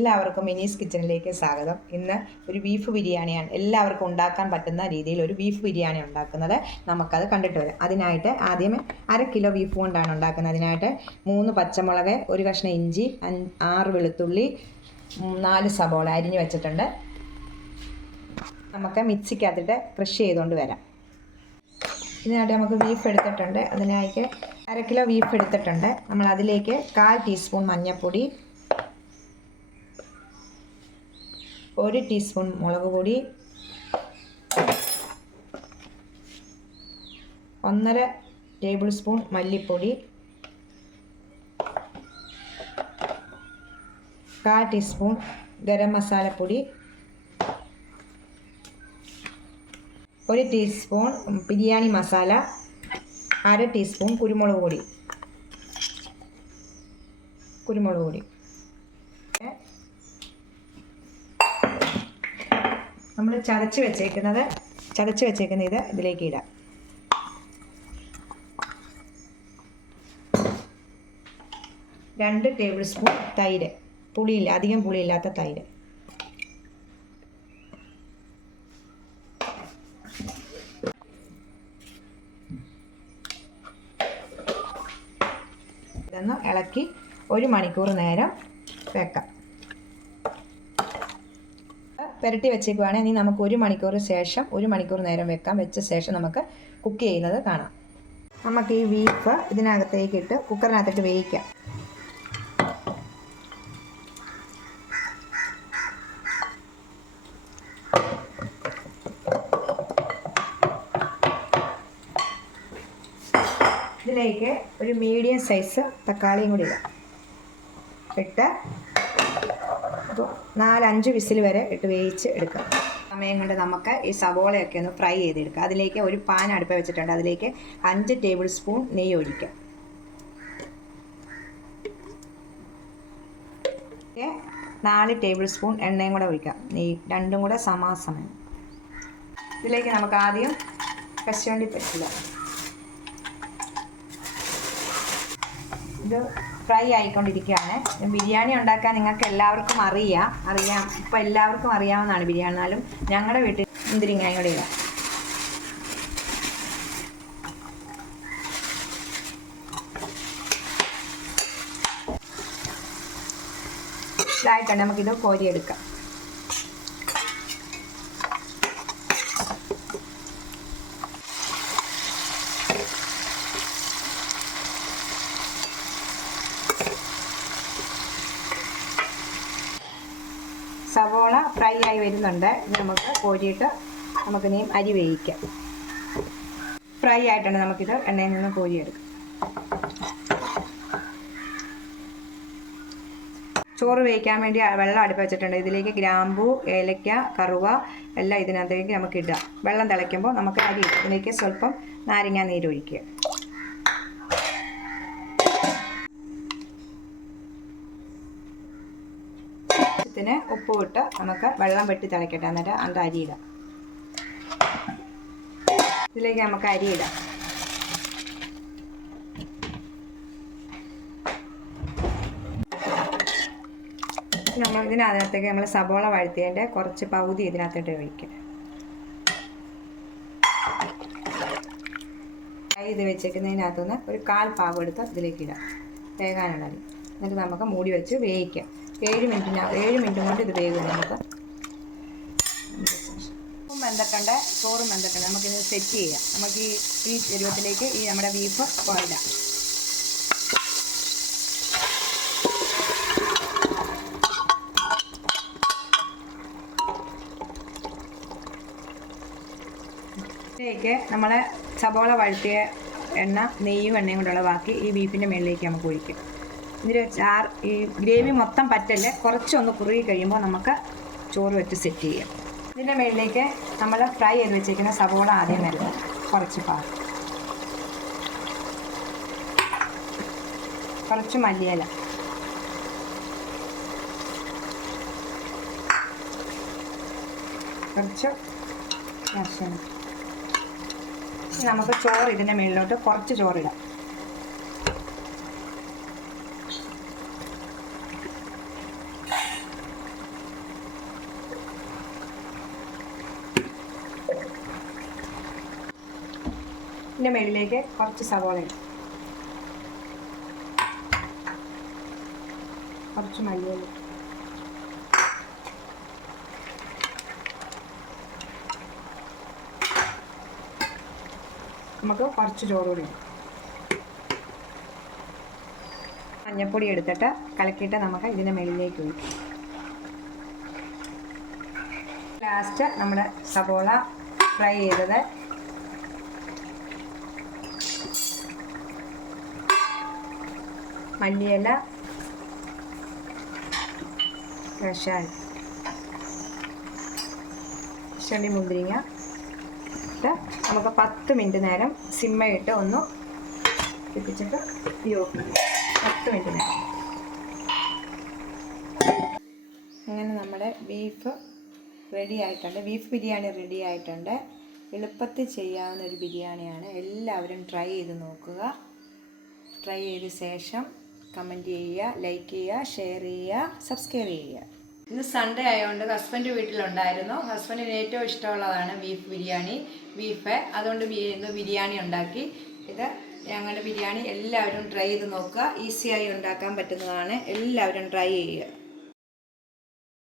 എല്ലാവർക്കും മിനീസ് കിച്ചണിലേക്ക് സ്വാഗതം. ഇന്ന് ഒരു ബീഫ് ബിരിയാണിയാണ് എല്ലാവർക്കും ഉണ്ടാക്കാൻ പറ്റുന്ന രീതിയിൽ ഒരു ബീഫ് ബിരിയാണി ഉണ്ടാക്കുന്നത്. നമുക്കത് കണ്ടിട്ട് വരാം. അതിനായിട്ട് ആദ്യമേ 1/2 കിലോ ബീഫ് കൊണ്ടാണ് ഉണ്ടാക്കുന്നത്. അതിനായിട്ട് 3 പച്ചമുളക്, 1 കഷ്ണം ഇഞ്ചി, 6 വെളുത്തുള്ളി, 4 സബോള അരിഞ്ഞ് വെച്ചിട്ടുണ്ട്. നമുക്ക് മിക്സിക്കകത്തിട്ട് ക്രഷ് ചെയ്തുകൊണ്ട് വരാം. ഇതിനായിട്ട് നമുക്ക് ബീഫ് എടുത്തിട്ടുണ്ട്. അതിനായിട്ട് 1/2 കിലോ ബീഫ് എടുത്തിട്ടുണ്ട്. നമ്മൾ അതിലേക്ക് 1/4 ടീസ്പൂൺ മഞ്ഞൾപ്പൊടി, 1 ടീസ്പൂൺ മുളക് പൊടി, 1.5 ടേബിൾ സ്പൂൺ മല്ലിപ്പൊടി, 1/4 ടീസ്പൂൺ ഗരം മസാലപ്പൊടി, 1 ടീസ്പൂൺ ബിരിയാണി മസാല, 1/2 ടീസ്പൂൺ കുരുമുളക് പൊടി. നമ്മൾ ചതച്ച് വെച്ചേക്കുന്ന ഇത് ഇതിലേക്ക് ഇടാം. രണ്ട് ടേബിൾ സ്പൂൺ തൈര്, അധികം പുളിയില്ലാത്ത തൈര്. ഇതൊന്ന് ഇളക്കി 1 മണിക്കൂർ നേരം വെക്കാം. പുരട്ടി വെച്ചേക്കുവാണെങ്കിൽ ഇനി നമുക്ക് 1 മണിക്കൂർ നേരം വെക്കാം. വെച്ച ശേഷം നമുക്ക് കുക്ക് ചെയ്യുന്നത് കാണാം. നമുക്ക് ഈ ബീഫ് ഇതിനകത്തേക്ക് ഇട്ട് കുക്കറിനകത്തിട്ട് വേവിക്കാം. ഇതിലേക്ക് ഒരു മീഡിയം സൈസ് തക്കാളിയും കൂടി ഇട്ട് 4-5 വിസിൽ വരെ ഇട്ട് വേവിച്ച് എടുക്കാം. സമയം കൊണ്ട് നമുക്ക് ഈ സവോളയൊക്കെ ഒന്ന് ഫ്രൈ ചെയ്തെടുക്കാം. അതിലേക്ക് ഒരു പാൻ അടുപ്പ് വെച്ചിട്ടുണ്ട്. അതിലേക്ക് 5 ടേബിൾ സ്പൂൺ നെയ്യ് ഒഴിക്കാം. 4 ടേബിൾ സ്പൂൺ എണ്ണയും കൂടെ ഒഴിക്കാം. നെയ്യ് രണ്ടും കൂടെ സമാസമയം. ഇതിലേക്ക് നമുക്ക് ആദ്യം കശുവണ്ടി പറ്റില്ല ഇത് ഫ്രൈ ആയിക്കൊണ്ടിരിക്കുകയാണ്. ബിരിയാണി ഉണ്ടാക്കാൻ നിങ്ങൾക്ക് എല്ലാവർക്കും അറിയാം. ഇപ്പോൾ എല്ലാവർക്കും അറിയാവുന്നതാണ് ബിരിയാണി. എന്നാലും ഞങ്ങളുടെ വീട്ടിൽ മുന്തിരിങ്ങയും കൂടെ ഇടാം. ഇതായിട്ടുണ്ട്. നമുക്കിത് കോരിയെടുക്കാം. സവോള ഫ്രൈ ആയി വരുന്നുണ്ട്. ഇത് നമുക്ക് കോരിയിട്ട് നമുക്കിനി അരി വേവിക്കാം. ഫ്രൈ ആയിട്ടുണ്ട്. നമുക്കിത് എണ്ണയിൽ നിന്ന് കോരിയെടുക്കാം. ചോറ് വേവിക്കാൻ വേണ്ടി വെള്ളം അടുപ്പ് വെച്ചിട്ടുണ്ട്. ഇതിലേക്ക് ഗ്രാമ്പൂ, ഏലക്ക, കറുവ എല്ലാം ഇതിനകത്തേക്ക് നമുക്ക് ഇടാം. വെള്ളം തിളയ്ക്കുമ്പോൾ നമുക്ക് അരി ഇടാം. ഇതിലേക്ക് സ്വല്പം നാരങ്ങാ നീര് ഒഴിക്കുക. ത്തിന് ഉപ്പ് ഇട്ട് നമുക്ക് വെള്ളം വെട്ടി തിളയ്ക്കട്ടെ. എന്നിട്ട് അതിൻ്റെ അരി ഇടാം. ഇതിലേക്ക് നമുക്ക് അരി ഇടാം. ഇതിനകത്തേക്ക് നമ്മൾ സബോള വഴത്തിയതിൻ്റെ കുറച്ച് പകുതി ഇതിനകത്തോട്ട് ഒഴിക്കുക. ഇത് വെച്ചേക്കുന്നതിനകത്തുനിന്ന് ഒരു 1/4 ഭാഗം എടുത്ത് ഇതിലേക്ക് ഇടാം. വേകാനുള്ളത്. എന്നിട്ട് നമുക്ക് മൂടി വെച്ച് വേവിക്കാം. 7 മിനിറ്റ് കൊണ്ട് ഇത് വേകും. നമുക്ക് വെന്തിട്ടുണ്ട്, ചോറും വെന്തിട്ടുണ്ട്. നമുക്കിത് സെറ്റ് ചെയ്യാം. നമുക്ക് ഈ ചെരുവത്തിലേക്ക് ഈ നമ്മുടെ ബീഫ് കോരിടാം. ഇതിലേക്ക് നമ്മൾ സബോള വഴറ്റിയ എണ്ണ, നെയ്യും എണ്ണയും കൊണ്ടുള്ള ബാക്കി ഈ ബീഫിൻ്റെ മുകളിലേക്ക് നമുക്ക് ഒഴിക്കും. ഇതിൽ ഈ ഗ്രേവി മൊത്തം പറ്റല്ലേ, കുറച്ചൊന്ന് കുറുകി കഴിയുമ്പോൾ നമുക്ക് ചോറ് വെച്ച് സെറ്റ് ചെയ്യാം. ഇതിൻ്റെ മുകളിലേക്ക് നമ്മൾ ഫ്രൈ ചെയ്ത് വെച്ചിരിക്കുന്ന സവോള ആദ്യം വരുന്നത് കുറച്ച് കുറച്ച് മല്ലിയില, കുറച്ച് നമുക്ക് ചോറ് ഇതിൻ്റെ മുകളിലോട്ട് കുറച്ച് ചോറിടാം. ഇതിൻ്റെ മേളിലേക്ക് കുറച്ച് സവോള ഇടും, കുറച്ച് മല്ലിയില, നമുക്ക് കുറച്ച് ചോറ് കൂടി ഇടും. മഞ്ഞൾപ്പൊടി എടുത്തിട്ട് കലക്കിയിട്ട് നമുക്ക് ഇതിൻ്റെ മേളിലേക്ക് ഒഴിക്കും. ലാസ്റ്റ് നമ്മുടെ സവോള ഫ്രൈ ചെയ്തത് മല്ലിയില, ചെടി മുന്തിരിങ്ങ ഇട്ട് നമുക്ക് 10 മിനിറ്റ് നേരം സിമ്മയിട്ട് ഒന്ന് എത്തിച്ചിട്ട് 10 മിനിറ്റ് നേരം. അങ്ങനെ നമ്മുടെ ബീഫ് റെഡി ആയിട്ടുണ്ട്. ബീഫ് ബിരിയാണി റെഡി ആയിട്ടുണ്ട്. എളുപ്പത്തിൽ ചെയ്യാവുന്ന ഒരു ബിരിയാണിയാണ്. എല്ലാവരും ട്രൈ ചെയ്ത് നോക്കുക. ട്രൈ ചെയ്ത ശേഷം കമൻറ്റ് ചെയ്യുക, ലൈക്ക് ചെയ്യുക, ഷെയർ ചെയ്യുക, സബ്സ്ക്രൈബ് ചെയ്യുക. ഇന്ന് സൺഡേ ആയതുകൊണ്ട് ഹസ്ബൻഡ് വീട്ടിലുണ്ടായിരുന്നു. ഹസ്ബൻഡിന് ഏറ്റവും ഇഷ്ടമുള്ളതാണ് ബീഫ്. അതുകൊണ്ട് ഇന്ന് ബിരിയാണി ഉണ്ടാക്കി. ഇത് ഞങ്ങളുടെ ബിരിയാണി എല്ലാവരും ട്രൈ ചെയ്ത് നോക്കുക. ഈസിയായി ഉണ്ടാക്കാൻ പറ്റുന്നതാണ്. എല്ലാവരും ട്രൈ ചെയ്യുക.